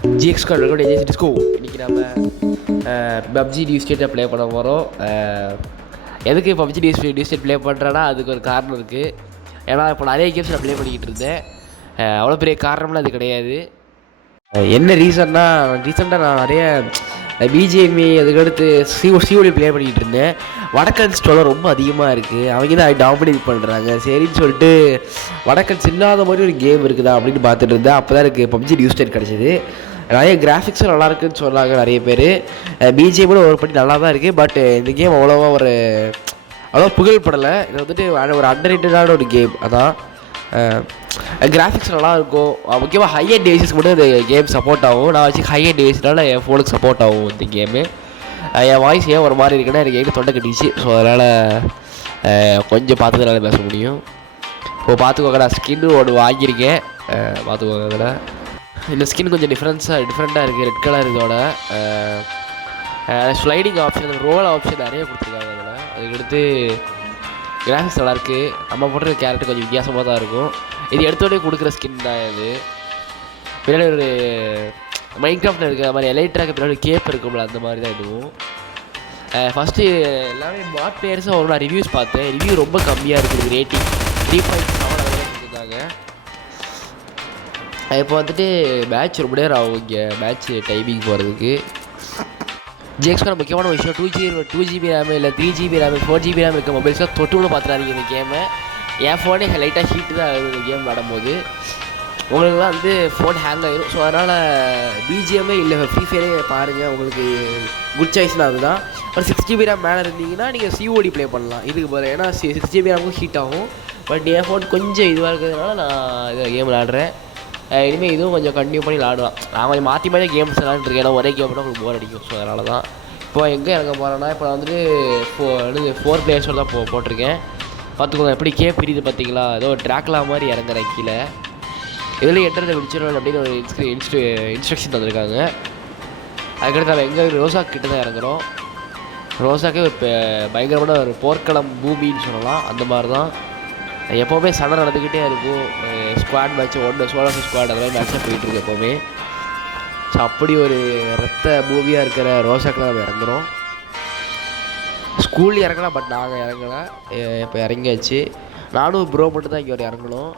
GX card welcome to disco. இன்றைக்கி நம்ம PUBG new ஸ்டேட்டை ப்ளே பண்ண போகிறோம். எதுக்கு பப்ஜி நியூ ஸ்டேட் ப்ளே பண்ணுறேன்னா அதுக்கு ஒரு காரணம் இருக்குது. ஏன்னா இப்போ நிறைய கேம்ஸ் நான் ப்ளே பண்ணிக்கிட்டு இருந்தேன். அவ்வளோ பெரிய காரணம்லாம் அது கிடையாது. என்ன ரீசெண்டாக நான் நிறைய பிஜிஎம்இ அதுக்கடுத்து சிஓடி ப்ளே பண்ணிக்கிட்டு இருந்தேன். வடக்கன்ஸ் டோலை ரொம்ப அதிகமாக இருக்குது. அவங்க தான் டாமினேட் பண்ணுறாங்க. சரின்னு சொல்லிட்டு வடக்கன்ஸ் இல்லாத மாதிரி ஒரு கேம் இருக்குதா அப்படின்னு பார்த்துட்டு இருந்தேன். அப்போ தான் எனக்கு பப்ஜி நியூ ஸ்டேட் கிடச்சிது. நிறைய கிராஃபிக்ஸும் நல்லாயிருக்குன்னு சொன்னாங்க நிறைய பேர். பிஜிஎம்மோட ஒரு படி நல்லா தான் இருக்குது. பட் இந்த கேம் அவ்வளோவா புகழ்படலை. இது வந்துட்டு ஒரு அண்டர் ரேட்டடான ஒரு கேம். அதான் கிராஃபிக்ஸ் நல்லாயிருக்கும். முக்கியமாக ஹை அண்ட் டிவைஸஸ் மட்டும் இந்த கேம் சப்போர்ட் ஆகும். நான் வச்சு ஹை அண்ட் டிவைஸ்னால என் ஃபோனுக்கு சப்போர்ட் ஆகும் இந்த கேமு. என் வாய்ஸ் ஏன் ஒரு மாதிரி இருக்குன்னா எனக்கு எங்கே தொண்டை கட்டிச்சு. ஸோ அதனால் கொஞ்சம் பார்த்ததுனால பேச முடியும். இப்போ பார்த்துக்கோங்க, நான் ஸ்கின்னு ஒன்று வாங்கியிருக்கேன். பார்த்துக்கோங்க. அதில் இந்த ஸ்கின் கொஞ்சம் டிஃப்ரெண்ட்டாக இருக்குது. ரெட் கலர் இதோட ஸ்லைடிங் ஆப்ஷன், ரோல் ஆப்ஷன் நிறைய கொடுத்துருக்காங்க அதில். அதுக்கடுத்து கிராஃபிக்ஸ் நல்லாயிருக்கு. நம்ம போடுற கேரக்டர் கொஞ்சம் வித்தியாசமாக தான் இருக்கும். இது எடுத்தோடனே கொடுக்குற ஸ்கின் தான் இது. பின்னாடி ஒரு மைன்கிராஃப்டில் இருக்கிற மாதிரி எலைட்ராக்கு பின்னாடி கேப் இருக்கும்ல, அந்த மாதிரி தான் இதுவும். ஃபஸ்ட்டு எல்லாமே மாட் பிளேயர்ஸும் ஒரு நான் ரிவ்யூஸ் பார்த்தேன். ரிவ்யூ ரொம்ப கம்மியாக இருக்குது. ரேட்டிங் 3.7 கொடுத்துருந்தாங்க. இப்போ வந்துட்டு மேட்ச் ரொம்ப நேரம் ஆகும் இங்கே மேட்ச் டைமிங் போகிறதுக்கு. ஜிஎக்ஸ்கான முக்கியமான விஷயம் 2GB ரேமு இல்லை 3GB ரேமு 4GB ரேம் இருக்க மொபைல்ஸ்லாம் தொட்டு கூட பார்த்துறாதீங்க இந்த கேமை. என் ஃபோனே லைட்டாக ஹீட்டு தான் ஆகுது இந்த கேம் விளாடும்போது. உங்களுக்குலாம் வந்து ஃபோன் ஹேங் ஆகிடும். ஸோ அதனால் பிஜிஎம்மே இல்லை ஃப்ரீ ஃபயரே பாருங்கள். உங்களுக்கு குட் சாய்ஸ்னால் அதுதான். ஒரு 6GB ரேம் மேலே இருந்தீங்கன்னா நீங்கள் சிஓடி ப்ளே பண்ணலாம். இதுக்கு போகிற ஏன்னா 6GB ரேமுக்கும் ஹீட் ஆகும். பட் என் ஃபோன் கொஞ்சம் இதுவாக இருக்கிறதுனால நான் இதை கேம் விளாடுறேன். இனிமேல் இதுவும் கொஞ்சம் கண்டினியூ பண்ணி விளாடுவேன். நான் கொஞ்சம் மாற்றி கேம்ஸ் விளாண்டுருக்கேன். ஏன்னா ஒரே கேம் தான் உங்களுக்கு போர் அடிக்கும். ஸோ அதனால தான் இப்போ எங்கே இறங்க போகிறேன்னா இப்போ நான் வந்துட்டு 4 பிளேயர்ஸோடு தான் போட்டிருக்கேன். பார்த்துக்கோங்க எப்படி கேம் பிரியுது பார்த்தீங்களா. ஏதோ ட்ராக்லா மாதிரி இறங்குறேன் கீழே. இதில் என்ட்ரதை விடிச்சிடணும் அப்படின்னு ஒரு இன்ஸ்ட்ரக்ஷன் தந்திருக்காங்க. அதுக்கடுத்து நம்ம எங்கே ரோசா கிட்ட தான் இறங்குறோம். ரோசாக்கே ஒரு பயங்கரமான ஒரு போர்க்களம் பூமின்னு சொல்லலாம். அந்த மாதிரி தான் எப்போவுமே சண்டை நடந்துக்கிட்டே இருக்கும். ஸ்குவாட் மேட்ச் சோலோ ஸ்குவாட் அதெல்லாம் மேட்ச்சாக போயிட்டுருக்கு எப்போவுமே. ஸோ அப்படி ஒரு ரத்த மூவியாக இருக்கிற ரோசாக்கில் நம்ம இறங்குறோம். ஸ்கூல் இறங்கலாம், பட் நாங்கள் இறங்கலாம். இப்போ இறங்கியாச்சு. நானும் ப்ரோ மட்டும் தான் இங்கே ஒரு இறங்கணும்.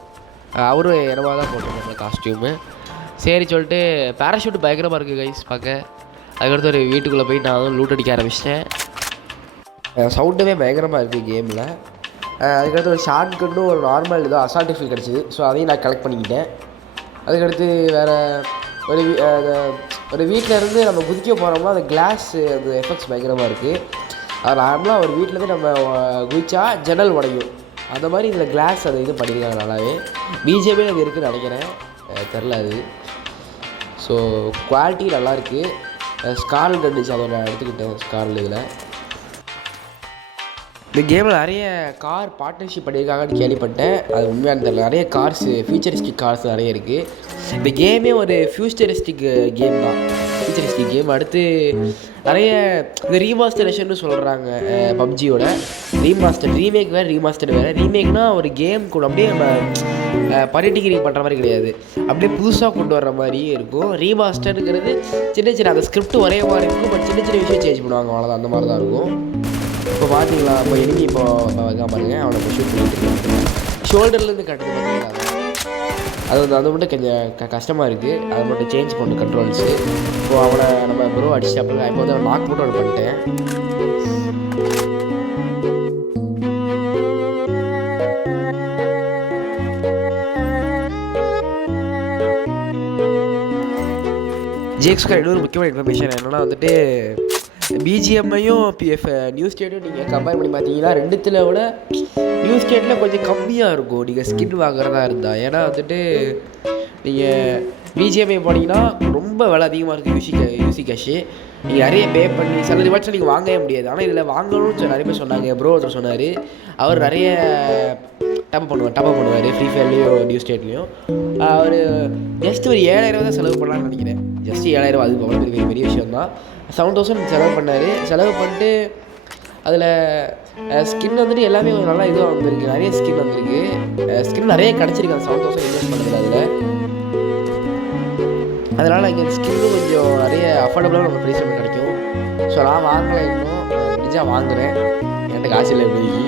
அவரும் என்னமாக தான் போட்டிருக்காங்க காஸ்டியூமு. சரி சொல்லிட்டு பேராஷூட் பயங்கரமாக இருக்குது கைஸ் பார்க்க. அதுக்கடுத்து ஒரு வீட்டுக்குள்ளே போய் நான் வந்து லூட் அடிக்க ஆரம்பிச்சிட்டேன். சவுண்டுமே பயங்கரமாக இருக்குது கேமில். அதுக்கடுத்து ஒரு ஷார்ட் கன்னும் ஒரு நார்மல் ஏதோ அசால்ட் ரைஃபிள் கிடச்சிது. ஸோ அதையும் நான் கலெக்ட் பண்ணிக்கிட்டேன். அதுக்கடுத்து வேறு ஒரு வீட்டில் இருந்து நம்ம குதிக்க போகிறோம்னா அந்த கிளாஸ் அந்த எஃபெக்ட்ஸ் பயங்கரமாக இருக்குது. அது நார்மலாக ஒரு வீட்டிலேருந்து நம்ம குதிச்சா ஜன்னல் உடையும். அந்த மாதிரி இதில் கிளாஸ் அது இது பண்ணியிருக்காங்க நல்லாவே. பிஜேபி அது இருக்குதுன்னு நினைக்கிறேன், தெரில அது. ஸோ குவாலிட்டி நல்லாயிருக்கு. ஸ்கார்ல் இருந்துச்சு, அதை நான் எடுத்துக்கிட்டேன். ஸ்கார்ல் இதில் இந்த கேமில் நிறைய கார் பார்ட்னர்ஷிப் பண்ணியிருக்காங்கன்னு கேள்விப்பட்டேன். அது உண்மையான தெரியல. நிறைய ஃபியூச்சரிஸ்டிக் கார்ஸ் நிறைய இருக்குது. இந்த கேமே ஒரு ஃபியூச்சரிஸ்டிக் கேம் தான். Futuristic game. அடுத்து நிறைய இந்த ரீமாஸ்டரேஷன் சொல்கிறாங்க. பப்ஜியோட ரீமேக் வேறு ரீமாஸ்டர் வேறு. ரீமேக்னால் ஒரு கேம் கூட அப்படியே நம்ம பரிடிகிரிங் பண்ணுற மாதிரி கிடையாது, அப்படியே புதுசாக கொண்டு வர்ற மாதிரியே இருக்கும். ரீமாஸ்டருங்கிறது சின்ன அந்த ஸ்கிரிப்ட் ஒரே மாதிரி இருக்கும். பட் சின்ன விஷயம் சேஞ்ச் பண்ணுவாங்க, அவ்வளோதான். அந்த மாதிரி தான் இருக்கும். இப்போ பார்த்தீங்களா, இப்போ எனிமி இப்போ பாருங்க, அவனை இப்போ ஷூட் பண்ணிட்டு ஷோல்டர்லேருந்து கட்டுறது பார்த்தீங்களா. அது மட்டும் கொஞ்சம் கஷ்டமாக இருக்குது. அதை மட்டும் சேஞ்ச் பண்ணணும் கண்ட்ரோல்ஸு. இப்போ அவனை நம்ம ப்ரோ அடிச்சாப்பில் இப்போ வந்து அவன் நாக் மட்டும் ஒன்று பண்ணிட்டேன். ஜிஎக்ஸ்கார் இன்னொரு முக்கியமான இன்ஃபர்மேஷன் என்னென்னா வந்துட்டு பிஜிஎம்ஐயும் நியூ ஸ்டேட்டும் நீங்கள் கம்பேர் பண்ணி பார்த்தீங்கன்னா ரெண்டுத்தில் விட நியூ ஸ்டேட்டில் கொஞ்சம் கம்மியாக இருக்கும் நீங்கள் ஸ்கின் வாங்குறதா இருந்தால். ஏன்னா வந்துட்டு நீங்கள் பிஜிஎம்ஐ போனீங்கன்னா ரொம்ப விலை அதிகமாக இருக்குது. யூசி கேஷு நீங்கள் நிறைய பே பண்ணி சில ரிவார்ட்ஸில் நீங்கள் வாங்கவே முடியாது. ஆனால் இதில் வாங்கணும்னு நிறைய பேர் சொன்னாங்க. ப்ரோ ஒருத்தர் சொன்னார், அவர் நிறைய டப் பண்ணுவார் ஃப்ரீ ஃபயர்லேயும் நியூ ஸ்டேட்லேயும். அவர் ஜஸ்ட் ஒரு 7000 தான் செலவு பண்ணலான்னு நினைக்கிறேன். ஜஸ்ட் 7000, அது அவ்வளோ பெரிய விஷயம் தான். 7000 செலவு பண்ணிட்டு அதில் ஸ்கின் வந்துட்டு எல்லாமே நல்லா இதுவாக வந்துருக்கு. நிறைய ஸ்கின் வந்திருக்கு. ஸ்கின் நிறைய கிடச்சிருக்கு அந்த 7000 இன்வெஸ்ட் பண்ணுறது. அதில் அதனால் இங்கே ஸ்கின்னும் கொஞ்சம் நிறைய அஃபோர்டபுளாக நம்ம ப்ரைஸ் கிடைக்கும். ஸோ நான் வாங்கலை, இன்னும் முடிஞ்சால் வாங்குகிறேன், என்கிட்ட காசு இல்லை இப்போதைக்கு.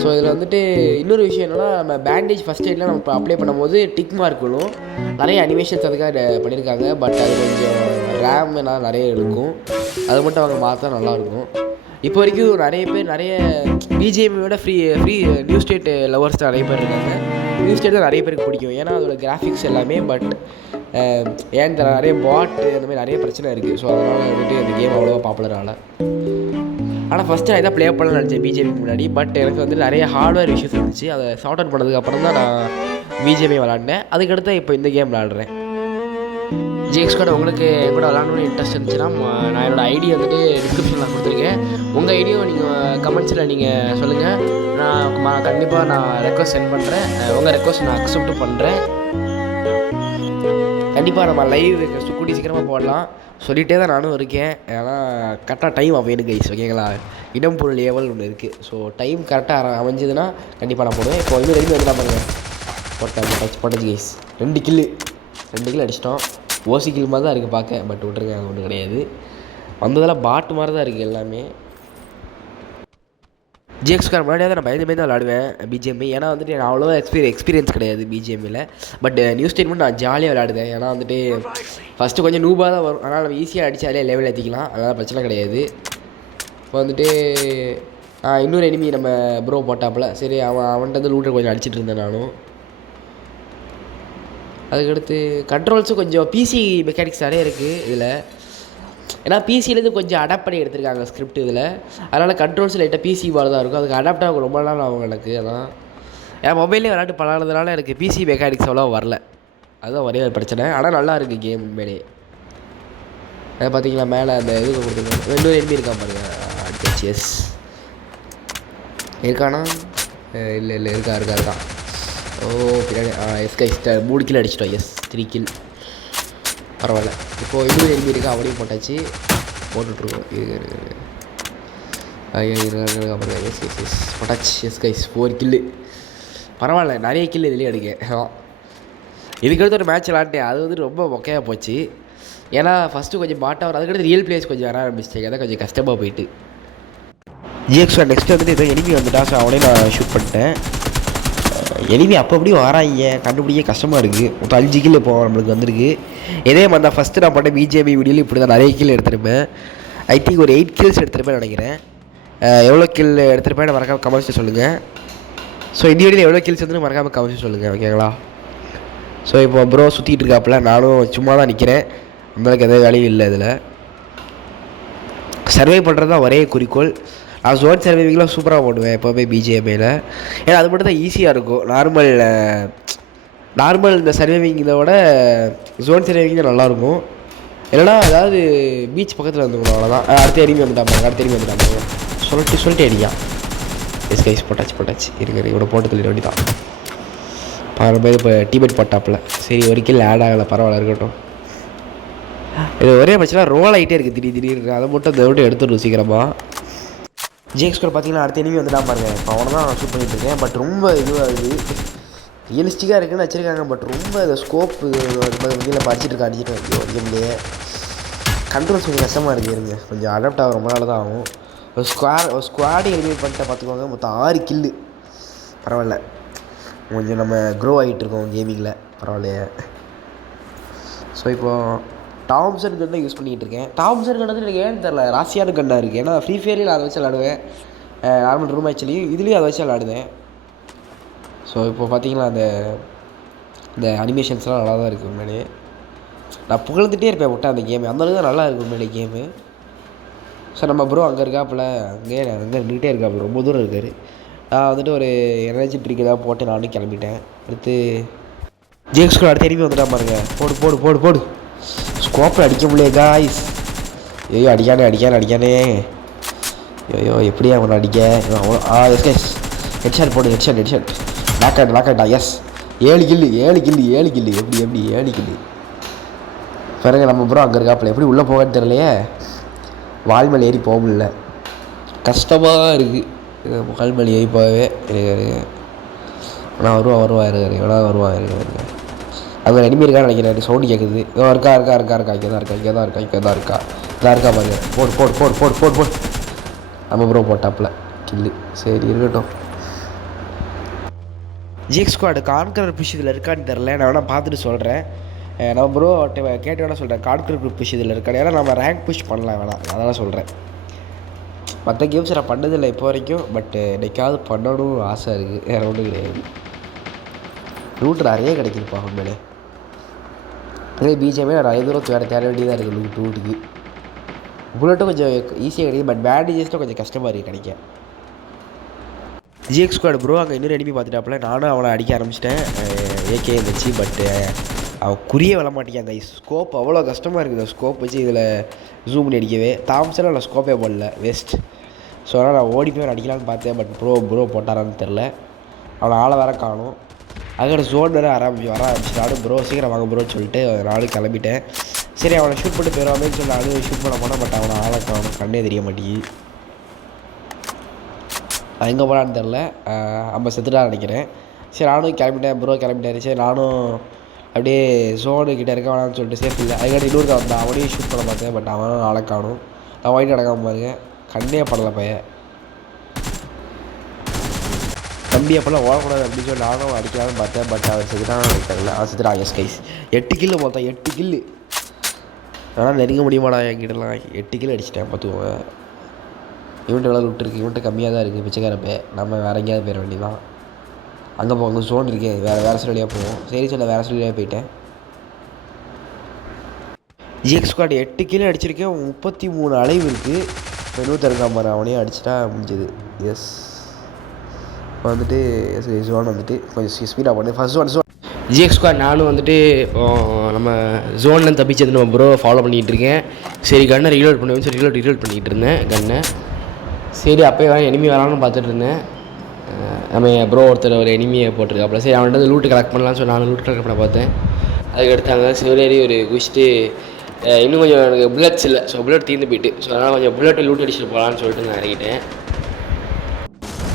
ஸோ இதில் வந்துட்டு இன்னொரு விஷயம் என்னென்னா, நம்ம பேண்டேஜ் ஃபஸ்ட் எய்ட்லாம் நம்ம இப்போ அப்ளை பண்ணும்போது டிக் மார்க் விழும். நிறைய அனிமேஷன்ஸ் அதுக்காக பண்ணியிருக்காங்க. பட் அது கொஞ்சம் ரேம்னால் நிறைய இருக்கும், அது மட்டும் அவங்க மாற்றா நல்லாயிருக்கும். இப்போ வரைக்கும் நிறைய பேர் நிறைய பிஜிஎம்மியோட ஃப்ரீ நியூ ஸ்டேட் லவர்ஸ் தான் நிறைய பேர் இருக்காங்க. நியூ ஸ்டேட் தான் நிறைய பேருக்கு பிடிக்கும், ஏன்னா அதோட கிராஃபிக்ஸ் எல்லாமே. பட் ஏன் நிறைய பாட்டு அந்த மாதிரி நிறைய பிரச்சனை இருக்குது. ஸோ அதனால் வந்துட்டு இந்த கேம் அவ்வளோவா பாப்புலர் ஆகலை. ஆனால் ஃபஸ்ட்டு நான் இதான் ப்ளே பண்ண நினச்சேன் பிஜிஎம்க்கு முன்னாடி. பட் எனக்கு வந்து நிறைய ஹார்ட்வேர் இஷ்யூஸ் இருந்துச்சு. அதை சார்ட் அவுட் பண்ணதுக்கப்புறம் தான் நான் பிஜிஎம்ஐ விளாண்டேன். அதுக்கடுத்து இப்போ இந்த கேம் விளாடுறேன். ஜிஎக்ஸ் கூட உங்களுக்கு கூட விளாடணும்னு இன்ட்ரெஸ்ட் இருந்துச்சுன்னா நான் என்னோடய ஐடி வந்துட்டு டிஸ்கிரிப்ஷனில் கொடுத்துருக்கேன். உங்கள் ஐடியும் நீங்கள் கமெண்ட்ஸில் நீங்கள் சொல்லுங்கள். நான் கண்டிப்பாக நான் ரெக்வஸ்ட் சென்ட் பண்ணுறேன். உங்கள் ரெக்வஸ்ட் நான் அக்செப்ட் பண்ணுறேன். கண்டிப்பாக நம்ம லைவ் கூட்டி சீக்கிரமாக போடலாம் சொல்லிகிட்டே தான் நானும் இருக்கேன். ஏன்னா கரெக்டாக டைம் அமையணும் கைஸ், ஓகேங்களா? இடம் பொருள் ஏவல் ஒன்று இருக்குது. ஸோ டைம் கரெக்டாக அமைஞ்சதுன்னா கண்டிப்பாக நான் போடுவேன். இப்போ இன்னும் 2 வந்து பாருங்க, போட்டாச்சு கைஸ். 2 கில்லு அடிச்சிட்டோம். ஓசி கில் மாதிரி தான் இருக்குது பார்க்க, பட் விட்டுருங்க, அது ஒன்றும் கிடையாது. வந்ததெல்லாம் பாட்டு மாதிரி தான் இருக்குது எல்லாமே. ஜிஎக்ஸ்கார் முன்னாடியே தான் நான் பயந்து விளாடுவேன் பிஜிஎம்ஐ. ஏன்னா வந்துட்டு நான் அவ்வளோவா எக்ஸ்பீரியன்ஸ் கிடையாது பிஜிஎம்மில். பட் நியூ ஸ்டேட்மெண்ட் நான் ஜாலியாக விளாடுவேன். ஏன்னா வந்துட்டு ஃபஸ்ட்டு கொஞ்சம் நூபாக தான் வரும், ஆனால் நம்ம ஈஸியாக அடித்தாலே லெவல் ஏற்றிக்கலாம், அதனால் பிரச்சனை கிடையாது. இப்போ வந்துட்டு இன்னொரு எனிமி நம்ம ப்ரோ போட்டாப்புல, சரி அவன்கிட்ட வந்து லூட்டர் கொஞ்சம் அடிச்சிட்டு இருந்தேன் நானும். அதுக்கடுத்து கண்ட்ரோல்ஸும் கொஞ்சம் பிசி மெக்கானிக்ஸ் நிறைய இருக்குது இதில். ஏன்னா பிசிலேருந்து கொஞ்சம் அடாப்ட் பண்ணி எடுத்திருக்காங்க ஸ்கிரிப்ட் இதில். அதனால் கண்ட்ரோல்ஸ் லைட்டாக பிசி போல தான் இருக்கும். அதுக்கு அடாப்ட் ஆகும் ரொம்ப நாள் ஆகும் எனக்கு. அதான் என் மொபைல்லே விளையாட்டு பழகிறதுனால எனக்கு பிசி மெக்கானிக்ஸ் அவ்வளோ வரல, அதுதான் ஒரே ஒரு பிரச்சனை. ஆனால் நல்லா இருக்குது கேம் உண்மையிலே. அதை பார்த்தீங்களா மேலே அந்த இது கொடுத்துருக்காங்க. 2 எனிமி இருக்கான் பாருங்க, அடிச்சாச்சு. எஸ் இருக்கானா? இல்லை இருக்கான். ஓ பின்னாடி எஸ் கைஸ் 3 கில் அடிச்சிட்டோம். எஸ் 3 கில், பரவாயில்ல. இப்போது இன்னொரு எனிமி இருக்கா, அவனையும் போட்டாச்சு, போட்டுட்ருக்கோம். அப்புறம் எஸ் போட்டாச்சு. எஸ் கைஸ் 4 கில்லு, பரவாயில்ல, நிறைய கில் இதுலேயே எடுக்க. இதுக்கடுத்து ஒரு மேட்ச் விளாண்டேன், அது வந்து ரொம்ப மொக்கையாக போச்சு. ஏன்னா ஃபஸ்ட்டு கொஞ்சம் பாட்டாக வரும், அதுக்கடுத்து ரியல் பிளேஸ் கொஞ்சம் வர ஆரம்பிச்சிட்டேன். அதான் கொஞ்சம் கஷ்டமாக போயிட்டு. ஜிஎக்ஸ் நெக்ஸ்ட் வந்துட்டு ஏதோ எனிமி வந்துட்டா, ஸோ அவனே நான் ஷூட் பண்ணிட்டேன். எனிமி அப்போ அப்படியே வராங்க, கண்டுபிடிக்க கஷ்டமாக இருக்குது. மொத்தம் 5 கில் இப்போ நம்மளுக்கு வந்திருக்கு. இதே மாதிரி தான் ஃபஸ்ட்டு நான் பண்ண பிஜிஎம்பி வீடியோவில் இப்படி தான் நிறைய கில் எடுத்திருப்பேன். ஐ திங்க் ஒரு 8 கில்ஸ் எடுத்திருப்பேன்னு நினைக்கிறேன். எவ்வளோ கில் எடுத்திருப்பேன்னு மறக்காமல் கமெண்ட்ஸில் சொல்லுங்கள். ஸோ இந்த வீடியோவில் எவ்வளோ கில்ஸ் வந்து மறக்காமல் கமெண்ட்ஸில் சொல்லுங்கள், ஓகேங்களா? ஸோ இப்போ ப்ரோ சுற்றிட்டு இருக்காப்புல, நானும் சும்மா தான் நிற்கிறேன். நம்மளுக்கு எதாவது வேலையும் இல்லை. இதில் சர்வை பண்ணுறது தான் ஒரே குறிக்கோள். நான் ஜோன் சர்வைவிங்லாம் சூப்பராக போடுவேன் எப்போவுமே பிஜிஎம்ஐயில். ஏன்னா அது மட்டும் தான் ஈஸியாக இருக்கும். நார்மல் இந்த சர்வைவிங் இதோட ஜோன் சர்வைவிங் தான் நல்லாயிருக்கும். இல்லைனா அதாவது பீச் பக்கத்தில் வந்துக்கணும், அவ்வளோதான். அடுத்த எனிமி வந்துட்டாங்க சொல்லிட்டு அடியா. எஸ் கைஸ் போட்டாச்சு. இருங்க இவ்வளோ போட்டு தள்ளிட வேண்டி தான். பாருங்கள் இப்போ டீபேட் போட்டாப்பில். சரி ஒரு கில் ஆட் ஆகலை, பரவாயில்ல இருக்கட்டும். இது ஒரே பிரச்சனை, ரோல் ஆகிட்டே இருக்குது திடீர்னு. அதை மட்டும் இந்த விட்டு எடுத்துடும் சீக்கிரமாக. ஜிஎக்ஸ் கூட பார்த்தீங்கன்னா அடுத்த எனிமி வந்துட்டான் பாருங்க. இப்போ அவனை தான் நான் ஷூட் பண்ணிட்டு இருக்கேன். பட் ரொம்ப இதுவாகுது, ரியலிஸ்டிக்காக இருக்குன்னு வச்சுருக்காங்க. பட் ரொம்ப இந்த ஸ்கோப் வகையில் படிச்சுட்டு அடிச்சிட்டு கேம்லேயே கண்ட்ரோல்ஸ் கொஞ்சம் கஷ்டமாக இருக்குது. இருங்க கொஞ்சம் அடாப்ட் ஆக ரொம்ப நாள் தான் ஆகும். ஒரு ஸ்குவாடு எலிமினேட் பண்ணிட்டு பார்த்துக்கோங்க. மொத்தம் 6 கில்லு, பரவாயில்ல. கொஞ்சம் நம்ம க்ரோ ஆகிட்டு இருக்கோம் கேமிங்கில், பரவாயில்லையே. ஸோ இப்போது டாம்சன் கன் தான் யூஸ் பண்ணிகிட்டு இருக்கேன். டாம்சன் கன் வந்து எனக்கு ஏன்னு தெரில, ராசியான கன்னாக இருக்குது. ஏன்னா ஃப்ரீ ஃபயர்லேயும் அதை வச்சு விளாடுவேன், நார்மல் ரூம் மேட்ச்லேயும் இதுலேயும் அதை வச்சு விளாடுவேன். ஸோ இப்போ பார்த்தீங்களா இந்த அனிமேஷன்ஸ்லாம் நல்லா தான் இருக்குது உண்மையிலே. நான் புகழ்ந்துகிட்டே இருப்பேன் விட்டா அந்த கேமு, அந்தளவுக்கு தான் நல்லா இருக்குது உண்மையிலே கேமு. ஸோ நம்ம ப்ரோ அங்கே இருக்காப்புல, அங்கே நின்றுக்கிட்டே இருக்காப்புல, ரொம்ப தூரம் இருக்கார். நான் வந்துட்டு ஒரு எனர்ஜி ட்ரிங்க் தான் போட்டு நானும் கிளம்பிட்டேன். அடுத்து ஜிஎக்ஸ் கூட அடுத்த எனிமி வந்துட்டா பாருங்க. போடு ஸ்கோப்பில் அடிக்க முடியல காய்ஸ். ஐயோ அடிக்கானே. ஐயோ எப்படியா அவனை அடிக்க? எஸ் கைஸ் ஹெட்ஷாட் போடு. ஹெட்ஷாட் நாக்காட்டா. எஸ் 7 கில்லு. எப்படி 7 கில்லு பாருங்க. நம்ம ப்ரோ அங்கே இருக்காப்புல, எப்படி உள்ளே போகன்னு தெரியலையே. வால் மேலே ஏறி போக முடியல, கஷ்டமாக இருக்குது. வால் மேலே ஏறி போகவே. ஆனால் வருவான் இருக்காரு. எவ்வளோ வருவான் இருக்காரு. அங்கே எனிமி இருக்கான்னு நினைக்கிறேன். சவுண்டு கேட்குது. இருக்கா இங்கே தான் இருக்கா பாருங்க. போடு. நம்ம ப்ரோ போட்டாப்புல கில்லு. சரி இருக்கட்டும். ஜிஎக்ஸ் ஸ்குவாடு கான்கரர் புஷ் இதில் இருக்கான்னு தெரில. நான் வேணால் பார்த்துட்டு சொல்கிறேன். நம்ம ப்ரோ கேட்டு வேணால் சொல்கிறேன் கான்கரர் புஷ் இதில் இருக்கான்னு. ஏன்னா நம்ம ரேங்க் புஷ் பண்ணலாம் வேணாம், அதெல்லாம் சொல்கிறேன். மற்ற கேம்ஸ் நான் பண்ணதில்லை இப்போ வரைக்கும். பட் என்னைக்காவது பண்ணணும் ஆசை இருக்குது, வேறு ஒன்றும் கிடையாது. ரூட் நிறைய கிடைக்குதுப்பா உண்மையிலே. இதே பிஜேபி நிறைய தூரம் தேட வேண்டியதாக இருக்குது ரூட்டுக்கு. புல்லட்டும் கொஞ்சம் ஈஸியாக கிடைக்குது, பட் பேண்டேஜஸ்லாம் கொஞ்சம் கஷ்டமாக இருக்குது கிடைக்க. ஜிஎக்ஸ் ஸ்குவாட் ப்ரோ அங்கே இன்னொரு எனிமி பார்த்துட்டாப்புல. நானும் அவனை அடிக்க ஆரம்பிச்சிட்டேன். ஏகே இருந்துச்சு, பட் அவன் குறிய விள மாட்டேங்க. ஸ்கோப் அவ்வளோ கஷ்டமாக இருக்குது. ஸ்கோப் வச்சு இதில் ஜூம் பண்ணி அடிக்கவே தாம்சனில் இல்லை ஸ்கோப்பே போடல, வேஸ்ட். ஸோ அதனால் நான் ஓடி போய் அடிக்கலான்னு பார்த்தேன். பட் ப்ரோ போட்டாரான்னு தெரில. அவனை ஆளை வேற காணும். அதுக்கப்புறம் ஜோன் வேறு வர ஆரம்பிச்சு. நானும் ப்ரோ சீக்கிரம் வாங்க ப்ரோன்னு சொல்லிட்டு நானும் கிளம்பிட்டேன். சரி அவனை ஷூட் பண்ணிட்டு போயிடுவாமேன்னு சொல்லி நானும் ஷூட் பண்ண போனேன். பட் அவனை ஆளை காணும், கண்ணே தெரிய மாட்டேங்குது. எங்கே போனான்னு தெரில. நம்ம செத்துட்டான்னு நினைக்கிறேன். சரி நானும் கிளம்பிட்டேன். ப்ரோ கிளம்பிட்டாரு. சரி நானும் அப்படியே ஜோனு கிட்டே இருக்க வேணான்னு சொல்லிட்டு சேஃப் இல்லை. அதுக்காட்டி இன்னொரு வந்தான், அவனையும் ஷூட் பண்ண பார்த்தேன். பட் அவனும் ஆளை காணும். நான் ஒயிட் அடக்காமல் பாருங்க, கண்ணே படலை பையன். தம்பி அப்போல்லாம் ஓடக்கூடாது அப்படின்னு சொல்லி நானும் அடிக்கலான்னு பார்த்தேன். பட் அவன் செத்துட்டான்னு நினைக்கிறேன். அவன் செத்துட்டான். எஸ் கைஸ் 8 கில்லு மொத்தம் 8 கில்லு. ஆனால் நெருங்க முடியுமாடா என்கிட்டலாம். 8 கிலோ அடிச்சிட்டேன் பார்த்துக்கோங்க. இவன்ட்டு எவ்வளோ விட்டுருக்கு, இவன்ட்டு கம்மியாக தான் இருக்குது பிச்சைக்காரப்பே. நம்ம வேறு எங்கேயாவது போயிட வேண்டியதான். அங்கே அங்கே ஜோன் இருக்கே, வேறு சில வழியாக போவோம். சரி சொல்ல வேறு சில வழியாக போயிட்டேன். ஜிஎக்ஸ் ஸ்குவாட் 8 கிலோ அடிச்சிருக்கேன். 33 அலைவு இருக்குது. இப்போ 160 மாதிரி அவனையும் அடிச்சிட்டா முடிஞ்சது. எஸ் இப்போ வந்துட்டு ஜோன் வந்துட்டு கொஞ்சம் ஸ்பீடாக பண்ணு. ஃபஸ்ட் ஒன் ஜிஎக்ஸ் ஸ்குவாட் நானும் வந்துட்டு நம்ம ஜோன்லேருந்து தப்பிச்சது நம்ம ப்ரோ ஃபாலோ பண்ணிகிட்டு இருக்கேன். சரி கன்னை ரீலோட் பண்ணுவேன்னு சொல்லி ரீலோட் பண்ணிகிட்டு இருந்தேன் கன்னை. சரி அப்போயே வேறு எனிமி வரான்னு பார்த்துட்டு இருந்தேன். நம்ம ப்ரோ ஒருத்தர் ஒரு எனிமியை போட்டிருக்காப்புல. சரி அவன்கிட்ட லூட்டு கலெக்ட் பண்ணலான்னு சொல்லி நானும் லூட் கலெக்ட் பண்ண பார்த்தேன். அதுக்கடுத்து அங்கே சிவரேறி ஒரு குச்சிட்டு இன்னும் கொஞ்சம் எனக்கு புல்லட்ஸ் இல்லை. ஸோ புல்லட் தீர்ந்து போயிட்டு, ஸோ அதனால் கொஞ்சம் புல்லட்டு லூட் அடிச்சுட்டு போகலான்னு சொல்லிட்டு நான் இறங்கிட்டேன்.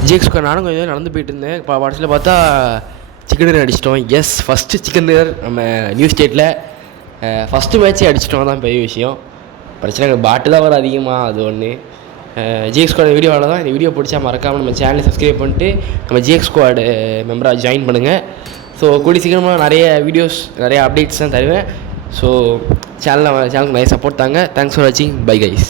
ஜிஎக்ஸ் ஸ்குவாட் நானும் கொஞ்சம் நடந்து போயிட்டு இருந்தேன். இப்போ வாட்ஸில் பார்த்தா சிக்கன் டின்னர் அடிச்சிட்டோம். எஸ் ஃபஸ்ட்டு சிக்கன் டின்னர் நம்ம நியூ ஸ்டேட்டில் ஃபஸ்ட்டு மேட்ச்சே அடிச்சிட்டோம். தான் பெரிய விஷயம். பிரச்சனை எனக்கு பாட்டு தான் வர அதிகமாக, அது ஒன்று. ஜிஎக்ஸ் ஸ்குவாட் வீடியோவில் தான். இந்த வீடியோ பிடிச்சா மறக்காமல் நம்ம சேனலை சப்ஸ்கிரைப் பண்ணிட்டு நம்ம ஜிஎக்ஸ் ஸ்குவாட் மெம்பராக ஜாயின் பண்ணுங்கள். ஸோ கூடி சீக்கிரமாக நிறைய வீடியோஸ் நிறைய அப்டேட்ஸ் தான் தருவேன். ஸோ சேனலுக்கு நிறைய சப்போர்ட் தாங்க. தேங்க்ஸ் ஃபார் வாட்சிங். Bye guys.